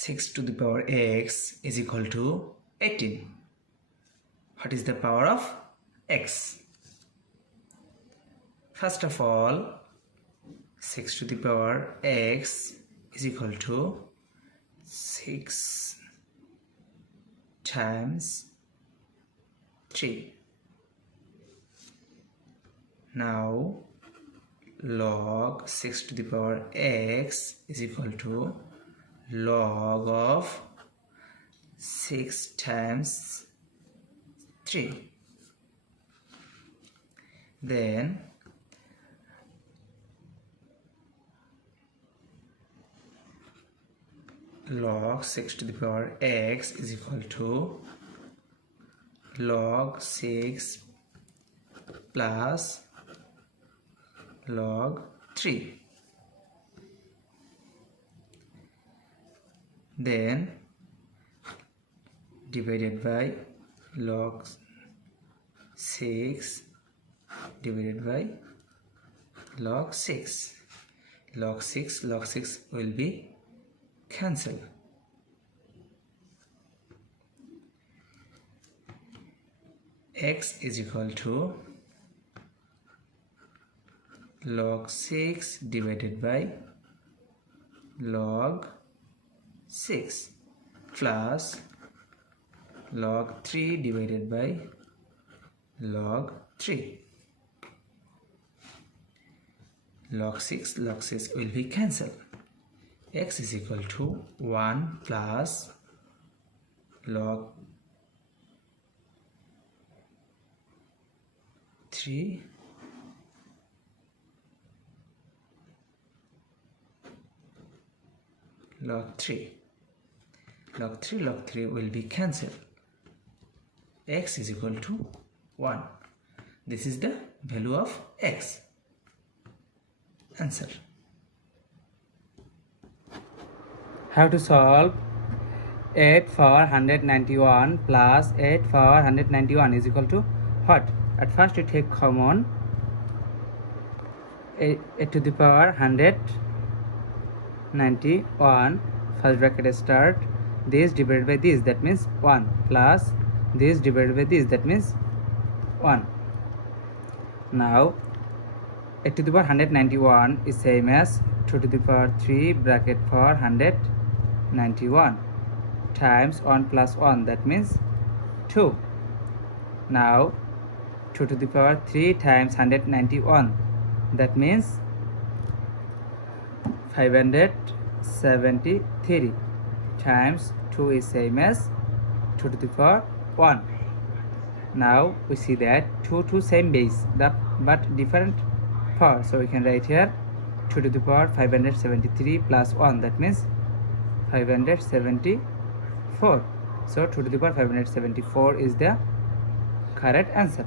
6 to the power x is equal to 18. What is the power of x? First of all, 6 to the power x is equal to 6 times 3. Now log 6 to the power x is equal to log of 6 times 3. Then log 6 to the power x is equal to log 6 plus log 3. Then divided by log 6 divided by log 6. Log 6 will be cancelled. X is equal to log 6 divided by log 6 plus log 3 divided by log 3. Log 6 will be cancelled. X is equal to 1 plus log 3 log 3. Log 3 will be cancelled. X is equal to 1. This is the value of x. Answer. How to solve 8 for 191 plus 8 for 191 is equal to what? At first we take common 8 to the power 191, first bracket start, this divided by this, that means 1, plus this divided by this, that means 1. Now 8 to the power 191 is same as 2 to the power 3 bracket for 191 times 1 plus 1, that means 2. Now 2 to the power 3 times 191, that means 573 times 2 is same as 2 to the power 1. Now we see that 2 same base but different power, so we can write here 2 to the power 573 plus 1, that means 574. So 2 to the power 574 is the correct answer.